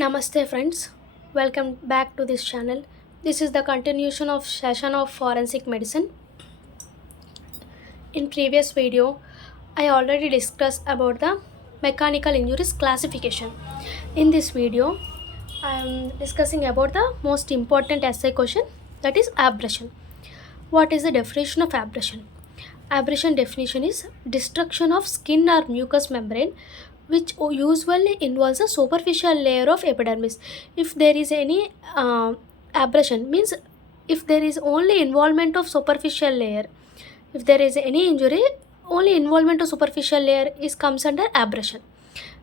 Namaste friends, welcome back to this channel. This is the continuation of session of forensic medicine. In previous video, I already discussed about the mechanical injuries classification. In this video, I am discussing about the most important essay question, that is abrasion. What is the definition of abrasion? Abrasion definition is destruction of skin or mucous membrane which usually involves a superficial layer of epidermis. If there is any abrasion, means if there is only involvement of superficial layer, if there is any injury, only involvement of superficial layer is comes under abrasion.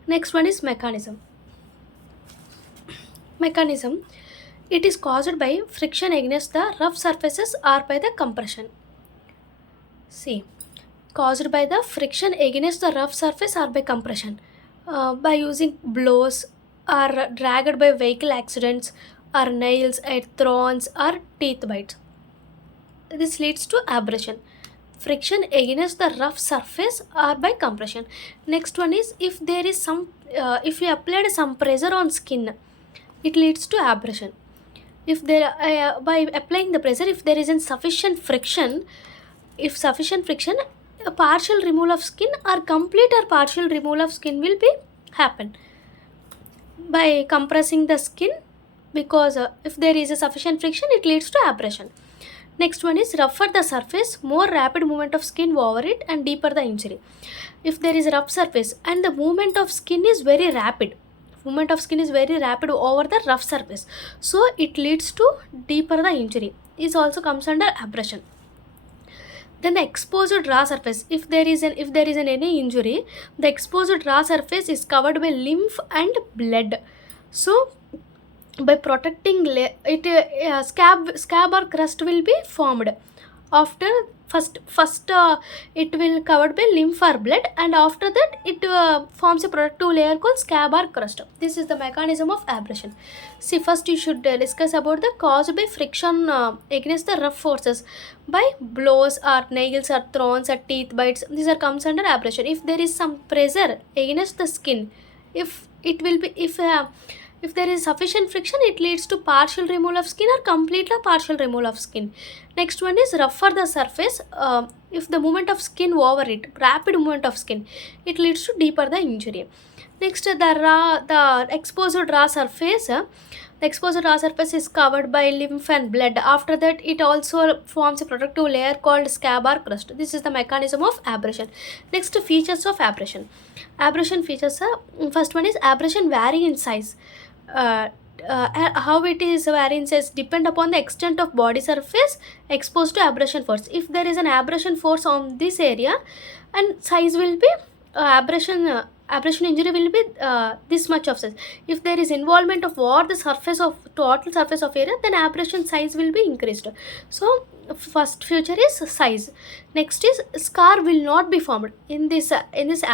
Next one is mechanism. Mechanism, it is caused by friction against the rough surfaces or by the compression. See, caused by the friction against the rough surface or by compression, by using blows or dragged by vehicle accidents or nails at thorns or teeth bites. This leads to abrasion. Friction against the rough surface or by compression. Next one is if there is some, if you applied some pressure on skin, it leads to abrasion. If there, by applying the pressure, if there isn't sufficient friction, if sufficient friction, a partial removal of skin or complete or partial removal of skin will be happen by compressing the skin, because if there is a sufficient friction, it leads to abrasion. Next one is rougher the surface, more rapid movement of skin over it and deeper the injury. If there is a rough surface and the movement of skin is very rapid, movement of skin is very rapid over the rough surface, so it leads to deeper the injury. This also comes under abrasion. Then the exposed raw surface, if there is an any injury, the exposed raw surface is covered by lymph and blood. So by protecting it, scab or crust will be formed after first it will covered by lymph or blood, and after that it forms a protective layer called scab or crust. This is the mechanism of abrasion. See, first you should discuss about the caused by friction against the rough forces by blows or nails or thorns or teeth bites. These are comes under abrasion. If there is some pressure against the skin, if it will be if there is sufficient friction, it leads to partial removal of skin or complete or partial removal of skin. Next one is rougher the surface. If the movement of skin over it, rapid movement of skin, it leads to deeper the injury. Next, the exposed raw surface. The exposed raw surface is covered by lymph and blood. After that, it also forms a protective layer called scab or crust. This is the mechanism of abrasion. Next, features of abrasion. Abrasion features are, first one is abrasion vary in size. uh, how it is vary in size depend upon the extent of body surface exposed to abrasion force. If there is an abrasion force on this area, and size will be abrasion injury will be this much of size. If there is involvement of what the surface of total surface of area, then abrasion size will be increased. So first feature is size. Next is scar will not be formed in this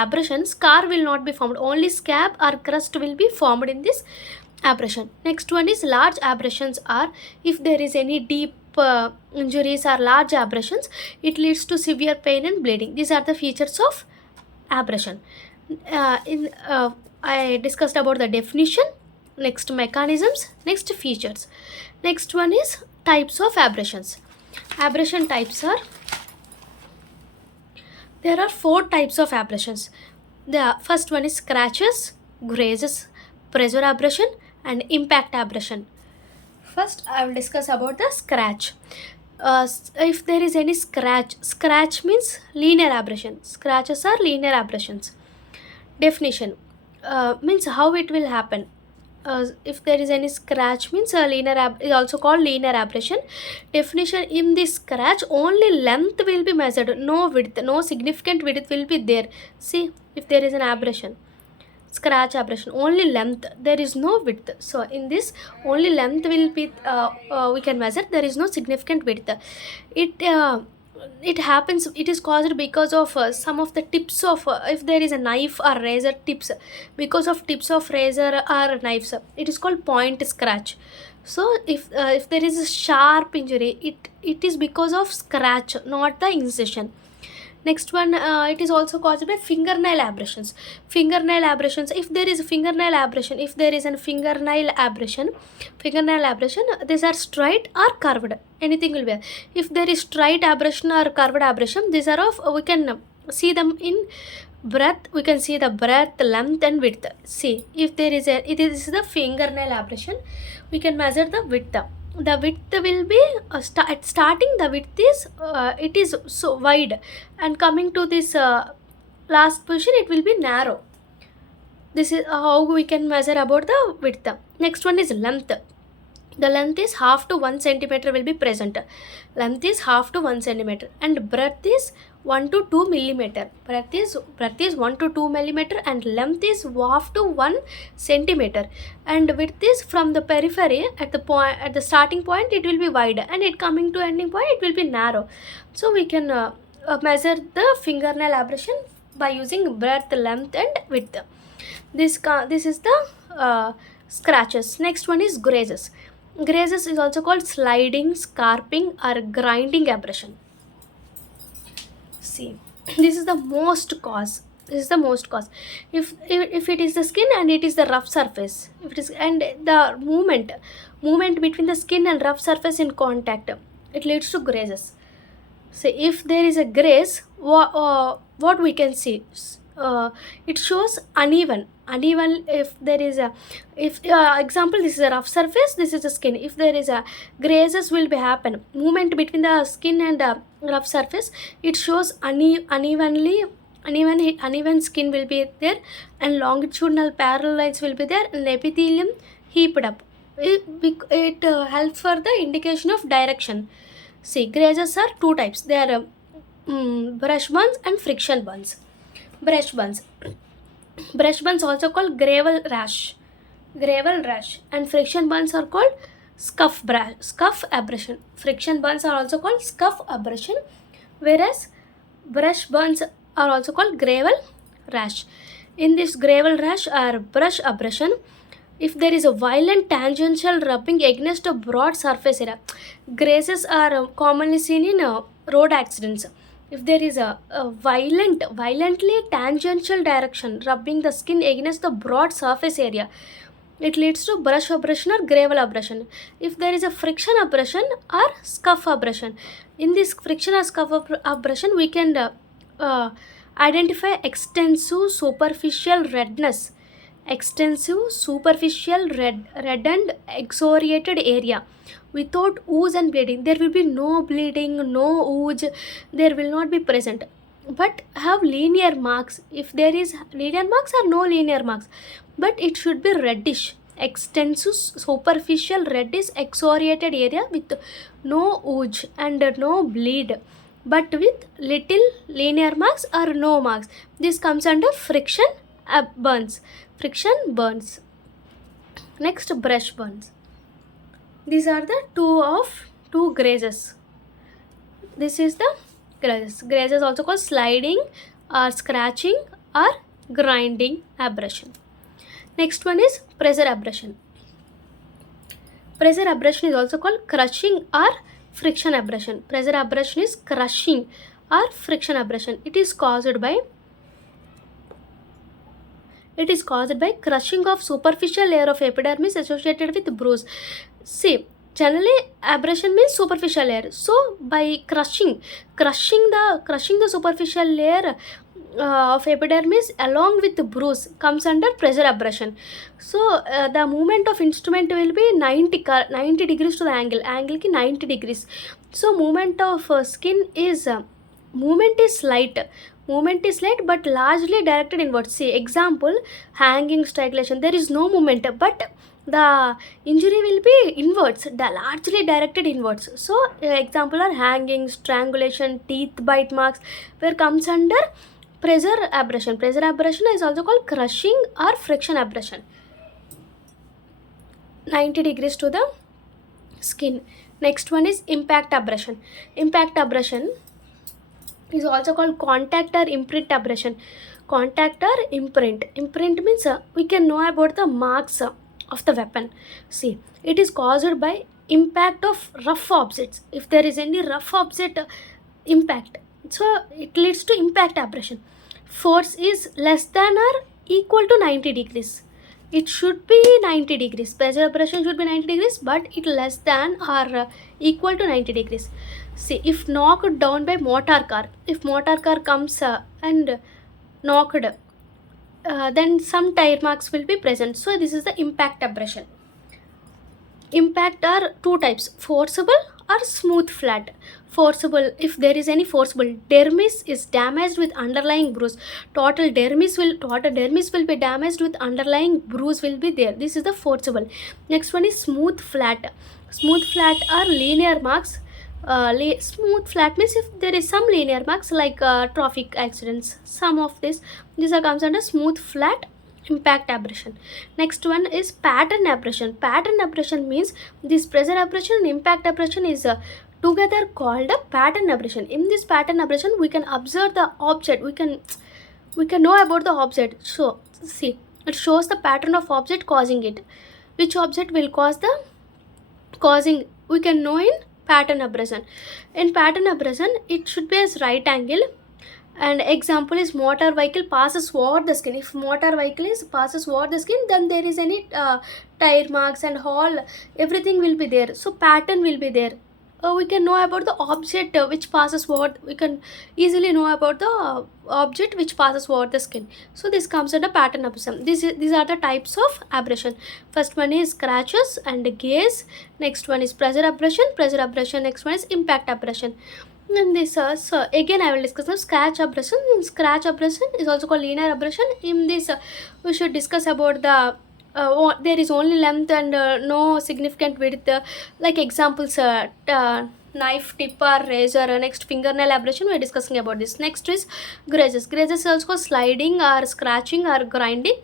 abrasion. Scar will not be formed, only scab or crust will be formed in this abrasion. Next one is large abrasions are, if there is any deep injuries or large abrasions, it leads to severe pain and bleeding. These are the features of abrasion. I discussed about the definition, next mechanisms, next features. Next one is types of abrasions. Abrasion types are, there are 4 types of abrasions. The first one is scratches, grazes, pressure abrasion and impact abrasion. First, I will discuss about the scratch. If there is any scratch means linear abrasion. Scratches are linear abrasions. Definition, means how it will happen. If there is any scratch means is also called linear abrasion. Definition, in this scratch only length will be measured, no width, no significant width will be there. See, if there is an abrasion, scratch abrasion, only length, there is no width. So in this only length will be we can measure, there is no significant width. It happens, it is caused because of some of the tips of if there is a knife or razor tips, because of tips of razor or knives, it is called point scratch. So if there is a sharp injury, it is because of scratch, not the incision. Next one, it is also caused by fingernail abrasions. Fingernail abrasions. If there is a fingernail abrasion, if there is a fingernail abrasion, these are straight or curved. Anything will be. If there is straight abrasion or curved abrasion, these are of we can see them in breadth. We can see the breadth, length, and width. See, if there is it is the fingernail abrasion, we can measure the width. The width will be at starting the width is it is so wide, and coming to this last position it will be narrow. This is how we can measure about the width. Next one is length. The length is half to 1 centimeter will be present. Length is half to 1 centimeter, and breadth is 1 to 2 millimeter. Breadth is 1 to 2 millimeter, and length is half to 1 centimeter, and width is from the periphery at the starting point it will be wide, and it coming to ending point it will be narrow. So we can measure the fingernail abrasion by using breadth, length, and width. This is the scratches. Next one is grazes. Grazes is also called sliding, scarping, or grinding abrasion. See, this is the most cause. If it is the skin and it is the rough surface, if it is and the movement between the skin and rough surface in contact, it leads to grazes. So if there is a graze, what we can see? It shows uneven. If there is a example, this is a rough surface, this is the skin. If there is a grazes will be happen, movement between the skin and rough surface, it shows uneven skin will be there, and longitudinal parallel lines will be there, and epithelium heaped up. It helps for the indication of direction. See, grazes are two types. They are brush burns and friction burns. Brush burns also called gravel rash, and friction burns are called scuff abrasion. Friction burns are also called scuff abrasion, whereas brush burns are also called gravel rash. In this gravel rash or brush abrasion, if there is a violent tangential rubbing against a broad surface area, grazes are commonly seen in road accidents. If there is a violently tangential direction rubbing the skin against the broad surface area, it leads to brush abrasion or gravel abrasion. If there is a friction abrasion or scuff abrasion, in this friction or scuff abrasion, we can identify extensive superficial redness, reddened excoriated area without ooze and bleeding. There will be no bleeding, no ooze, there will not be present, but have linear marks. If there is linear marks or no linear marks, but it should be reddish, extensive superficial reddish excoriated area with no ooze and no bleed, but with little linear marks or no marks. This comes under friction burns. Next, brush burns. These are the two grazes. This is the grazes. Grazes also called sliding or scratching or grinding abrasion. Next one is pressure abrasion. Pressure abrasion is also called crushing or friction abrasion. Pressure abrasion is crushing or friction abrasion. It is caused by crushing of superficial layer of epidermis associated with bruise. See, generally abrasion means superficial layer. So by crushing the superficial layer of epidermis along with the bruise comes under pressure abrasion. So the movement of instrument will be 90 degrees to the angle ki 90 degrees. So movement of skin is movement is slight but largely directed inwards. See, example, hanging strangulation, there is no movement, but the injury will be inwards, largely directed inwards. So example are hanging, strangulation, teeth bite marks, where comes under pressure abrasion. Pressure abrasion is also called crushing or friction abrasion. 90 degrees to the skin. Next one is impact abrasion. Impact abrasion is also called contact or imprint abrasion. Contact or imprint. Imprint means we can know about the marks of the weapon. See, it is caused by impact of rough objects. If there is any rough object impact, So it leads to impact abrasion. Force is less than or equal to 90 degrees. It should be 90 degrees. Pressure abrasion should be 90 degrees, but it less than or equal to 90 degrees. See, if knocked down by motor car, if motor car comes and knocked, then some tire marks will be present. So this is the impact abrasion. Impact are two types: forcible or smooth flat. Forcible, if there is any forcible, dermis is damaged with underlying bruise. Total dermis will be damaged with underlying bruise will be there. This is the forcible. Next one is smooth flat. Smooth flat are linear marks. Smooth flat means if there is some linear marks like traffic accidents, some of these are comes under smooth flat impact abrasion. Next one is pattern abrasion. Pattern abrasion means this pressure abrasion and impact abrasion is together called a pattern abrasion. In this pattern abrasion, we can observe the object. We can know about the object. So see, it shows the pattern of object causing it. Which object will cause the causing? We can know in pattern abrasion. In pattern abrasion, it should be as right angle. And example is motor vehicle passes over the skin. If motor vehicle is passes over the skin, then there is any tire marks and all, everything will be there. So pattern will be there. We can know about the object which passes over. We can easily know about the object which passes over the skin. So this comes under pattern abrasion. These are the types of abrasion. First one is scratches and gaze. Next one is pressure abrasion. Pressure abrasion. Next one is impact abrasion. And this so again I will discuss the scratch abrasion. Scratch abrasion is also called linear abrasion. In this we should discuss about the there is only length and no significant width, like examples knife tip or razor. Next, fingernail abrasion, we are discussing about this. Next is grazes. Grazes is also sliding or scratching or grinding.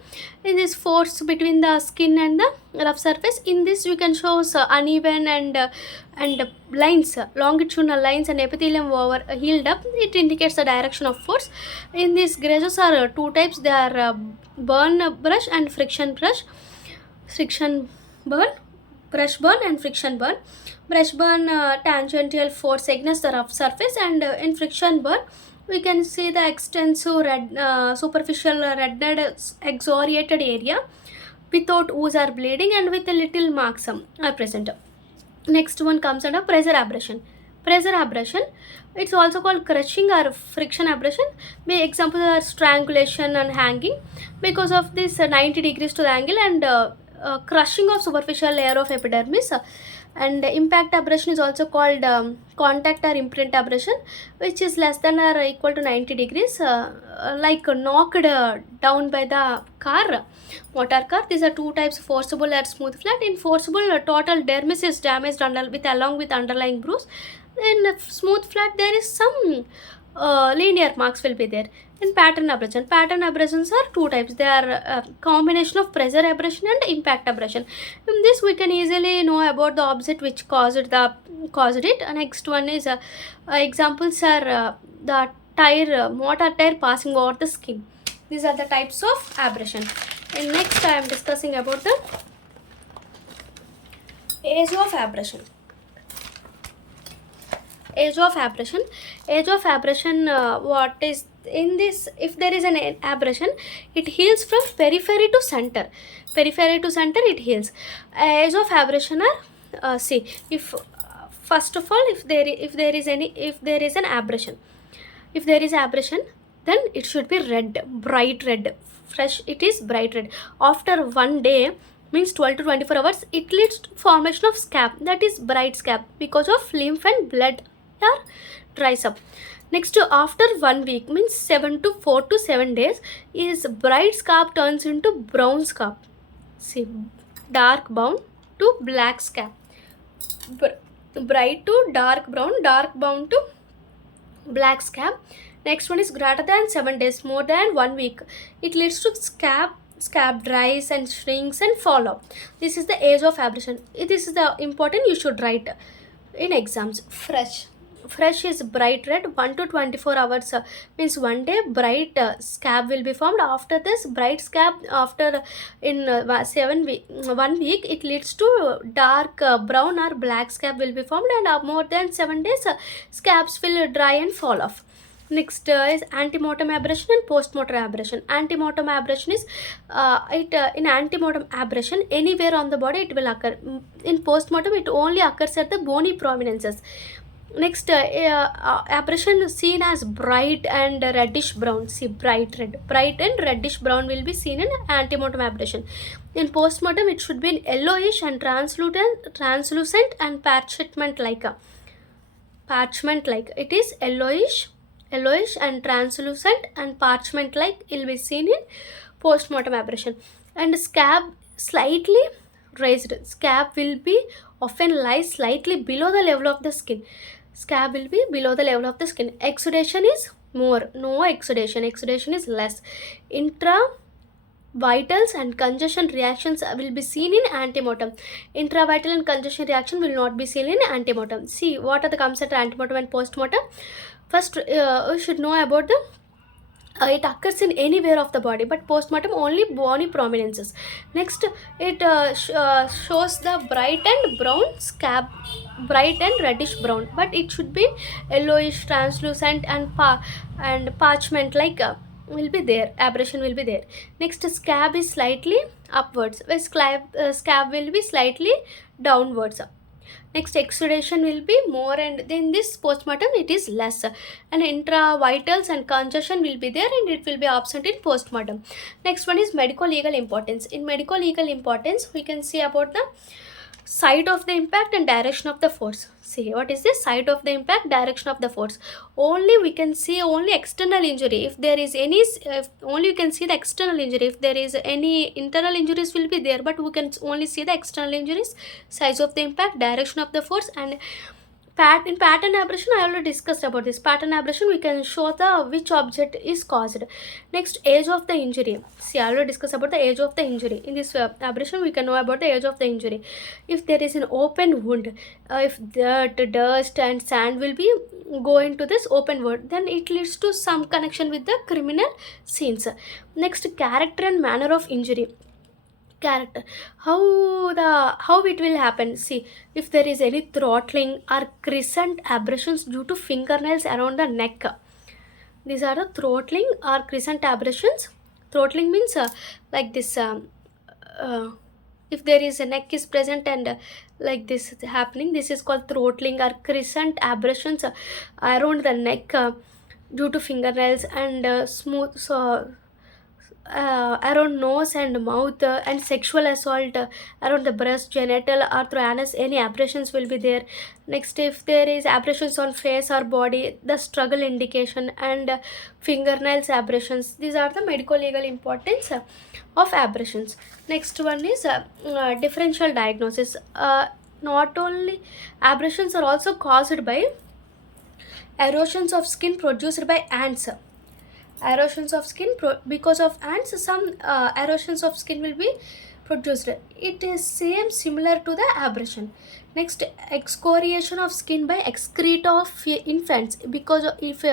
In this force between the skin and the rough surface. In this we can show uneven and lines, longitudinal lines and epithelium over healed up. It indicates the direction of force. In these grazes are two types. They are burn brush and friction brush. Friction burn, brush burn and friction burn. Brush burn tangential force against the rough surface, and in friction burn we can see the extensive superficial reddened excoriated area without ooze or bleeding and with a little marks are present. Next one comes under pressure abrasion. Pressure abrasion, it's also called crushing or friction abrasion. May examples are strangulation and hanging. Because of this 90 degrees to the angle and crushing of superficial layer of epidermis. And impact abrasion is also called contact or imprint abrasion, which is less than or equal to 90 degrees, like knocked down by the car, motor car. These are two types: forcible or smooth flat. In forcible, total dermis is damaged along with underlying bruise. In smooth flat, there is some linear marks will be there. In pattern abrasion, pattern abrasions are two types. They are a combination of pressure abrasion and impact abrasion. In this we can easily know about the object which caused it. Next one is examples are the motor tire passing over the skin. These are the types of abrasion. And next I am discussing about the age of abrasion. Age of abrasion. Age of abrasion, what is in this? If there is an abrasion, it heals from periphery to center. Periphery to center it heals. Age of abrasion are see, if first of all, if there is an abrasion, if there is abrasion, then it should be red, bright red, fresh. It is bright red. After 1 day, means 12 to 24 hours, it leads to formation of scab, that is bright scab, because of lymph and blood or dries up. Next, after 1 week, means 4 to 7 days, is bright scab turns into brown scab. See, dark brown to black scab, bright to dark brown to black scab. Next one is greater than 7 days, more than 1 week, it leads to scab dries and shrinks and fall off. This is the age of abrasion. This is the important, you should write in exams. Fresh is bright red. 1 to 24 hours means 1 day bright scab will be formed. After this bright scab, after in 1 week, it leads to dark brown or black scab will be formed, and more than 7 days scabs will dry and fall off. Next is antemortem abrasion and postmortem abrasion. Antemortem abrasion is in antemortem abrasion anywhere on the body it will occur. In postmortem it only occurs at the bony prominences. Next, abrasion seen as bright and reddish brown. See, bright and reddish brown will be seen in antemortem abrasion. In postmortem, it should be in yellowish and translucent and parchment like. It is yellowish and translucent and parchment like. It will be seen in postmortem abrasion. And scab slightly raised. Scab will be often lies slightly below the level of the skin. Scab will be below the level of the skin. Exudation is more. No exudation. Exudation is less. Intravitals and congestion reactions will be seen in antemortem. Intravital and congestion reaction will not be seen in antemortem. See, what are the concepts of antemortem and postmortem? First, we should know about the it occurs in anywhere of the body, but postmortem only bony prominences. Next, it shows the bright and brown scab, bright and reddish brown, but it should be yellowish, translucent and parchment like. Will be there, abrasion will be there. Next, scab is slightly upwards, where scab will be slightly downwards. Next, exudation will be more, and then this postmortem it is less, and intravitals and congestion will be there and it will be absent in postmortem. Next one is medico legal importance. In medico legal importance we can see about the site of the impact and direction of the force. See, what is this? Site of the impact, direction of the force. Only we can see only external injury. If there is any, only you can see the external injury. If there is any internal injuries will be there, but we can only see the external injuries, size of the impact, direction of the force, and in pattern abrasion I already discussed about this. Pattern abrasion we can show the which object is caused. Next, age of the injury. See, I already discussed about the age of the injury. In this abrasion we can know about the age of the injury. If there is an open wound, if dirt, dust and sand will be go into this open wound, then it leads to some connection with the criminal scenes. Next, character and manner of injury. Character, how it will happen. See, if there is any throttling or crescent abrasions due to fingernails around the neck, these are the throttling or crescent abrasions. Throttling means like this, if there is a neck is present and like this is happening, this is called throttling or crescent abrasions around the neck due to fingernails, and smooth around nose and mouth, and sexual assault around the breast, genital or through anus, any abrasions will be there. Next, if there is abrasions on face or body, the struggle indication, and fingernails abrasions, these are the medico legal importance of abrasions. Next one is differential diagnosis. Not only abrasions are also caused by erosions of skin produced by ants. Erosions of skin because of ants, some erosions of skin will be produced. It is similar to the abrasion. Next, excoriation of skin by excreta of infants, because if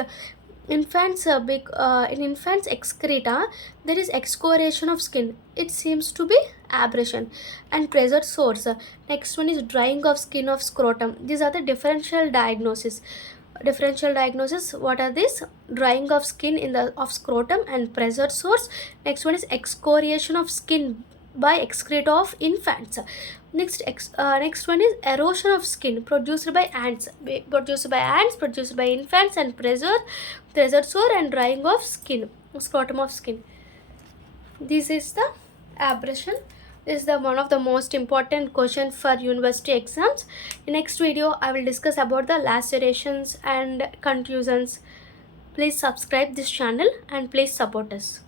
infants in infants excreta there is excoriation of skin, it seems to be abrasion. And pressure sores. Next one is drying of skin of scrotum. These are the differential diagnosis. What are these? Drying of skin in the of scrotum and pressure sores. Next one is excoriation of skin by excreta of infants. Next one is erosion of skin produced by ants, produced by infants, and pressure sore and drying of skin, scrotum of skin. This is the abrasion. This is the one of the most important question for university exams. In next video I will discuss about the lacerations and contusions. Please subscribe this channel and please support us.